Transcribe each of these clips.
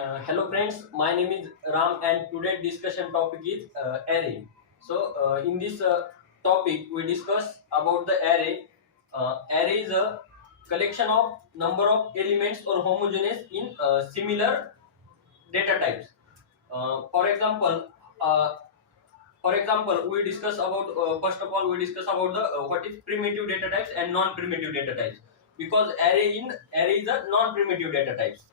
Hello friends, my name is Ram and today's discussion topic is array. In this topic we discuss about the array. Array is a collection of number of elements or homogeneous in similar data types. Uh, for example, uh, we discuss about first of all we discuss about the what is primitive data types and non-primitive data types, because array is a non-primitive data types.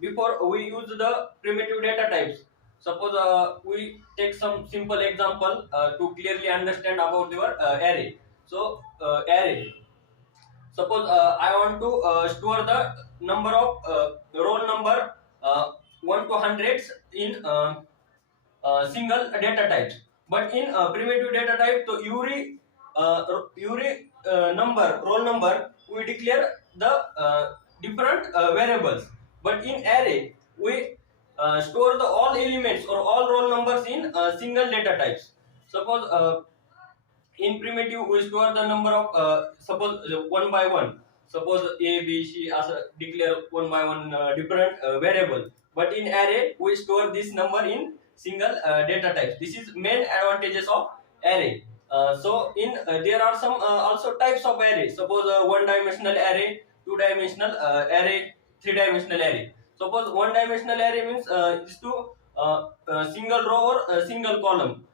Before we use the primitive data types, suppose we take some simple example to clearly understand about your array. Array, suppose I want to store the number of roll number uh, 1 to hundreds in single data types. But in primitive data type, so URI number, roll number, we declare the different variables. But in array, we store the all elements or all roll numbers in single data types. Suppose in primitive we store the number of suppose one by one. Suppose a b c as a declare one by one different variable, but in array we store this number in single data types. This is main advantages of array. There are some also types of array. Suppose one dimensional array, two dimensional array, three dimensional array. Suppose one dimensional array means is to single row or single column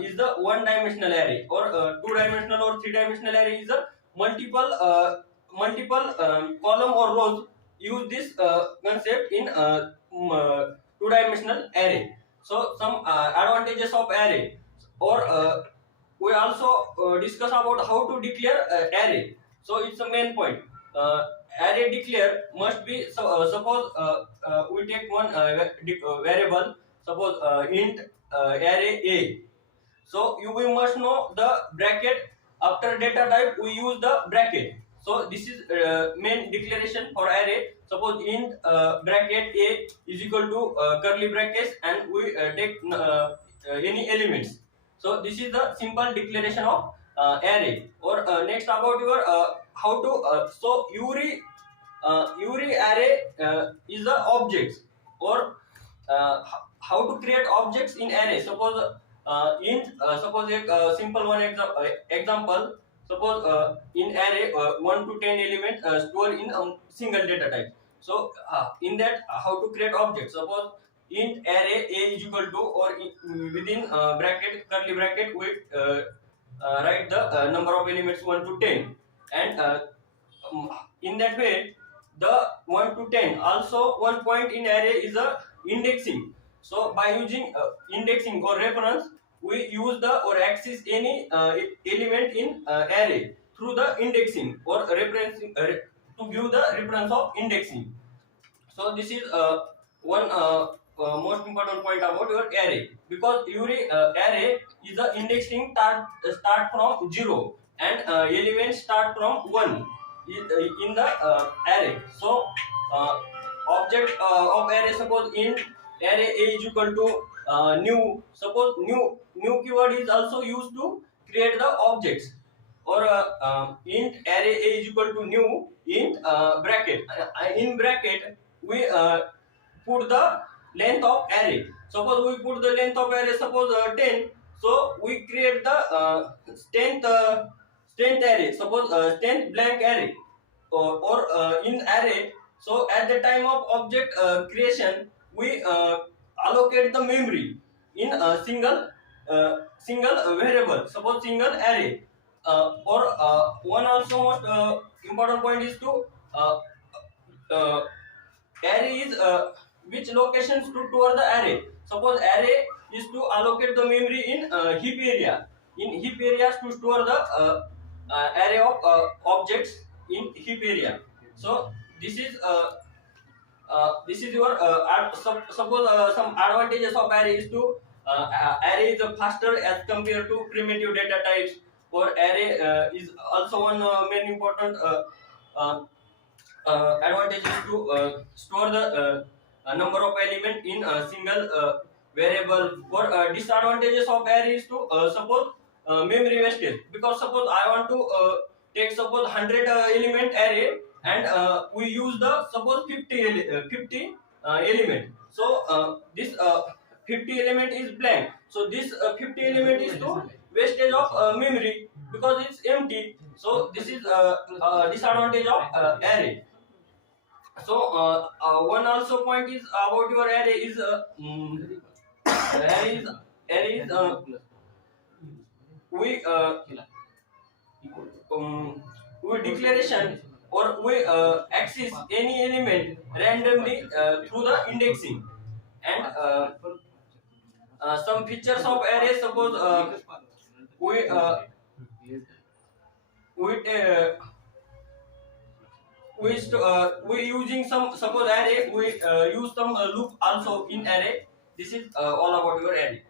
is the one dimensional array, or two dimensional or three dimensional array is a multiple column or rows. Use this concept in two dimensional array. So some advantages of array, or we also discuss about how to declare array. So it's a main point. Array declare must be, suppose we take one variable, suppose int array a. So we must know the bracket. After data type we use the bracket. So this is main declaration for array. Suppose int bracket a is equal to curly brackets, and we take any elements. So this is the simple declaration of array. Or next about your how to URI array is the objects, or how to create objects in array. Suppose suppose a simple one example. Suppose in array 1 to 10 element store in single data type. So in that how to create objects. Suppose int array a is equal to, or within bracket curly bracket we write the number of elements 1 to 10, and in that way the 1 to 10. Also one point in array is a indexing. So by using indexing or reference, we use the or access any element in array through the indexing or referencing to give the reference of indexing. So this is one most important point about your array, because your array is the indexing start from 0, and elements start from 1 in the array. So object of array, suppose int array a is equal to new. Suppose new keyword is also used to create the objects. Or int array a is equal to new int bracket. In bracket we put the length of array. Suppose we put the length of array, suppose 10. So we create the 10th array. Suppose 10th blank array, or in array. So at the time of object creation, we allocate the memory in a single variable. Suppose single array. Or one also most important point is to array is which locations to store the array. Suppose array is to allocate the memory in heap area. In heap areas to store the array of objects in heap area. So this is your suppose some advantages of array is to array is faster as compared to primitive data types. Or array is also one main important advantage is to store the number of element in a single variable. Or disadvantages of array is to suppose memory wastage, because suppose I want to take suppose 100 element array, and we use the suppose 50 element. So this 50 element is blank. So this 50 element is to wastage of memory because it's empty. So this is disadvantage of array. So one also point is about your array is array is we we declaration or we access any element randomly through the indexing. And some features of array, suppose we we we using some, suppose array we use some loop also in array. This is all about your array.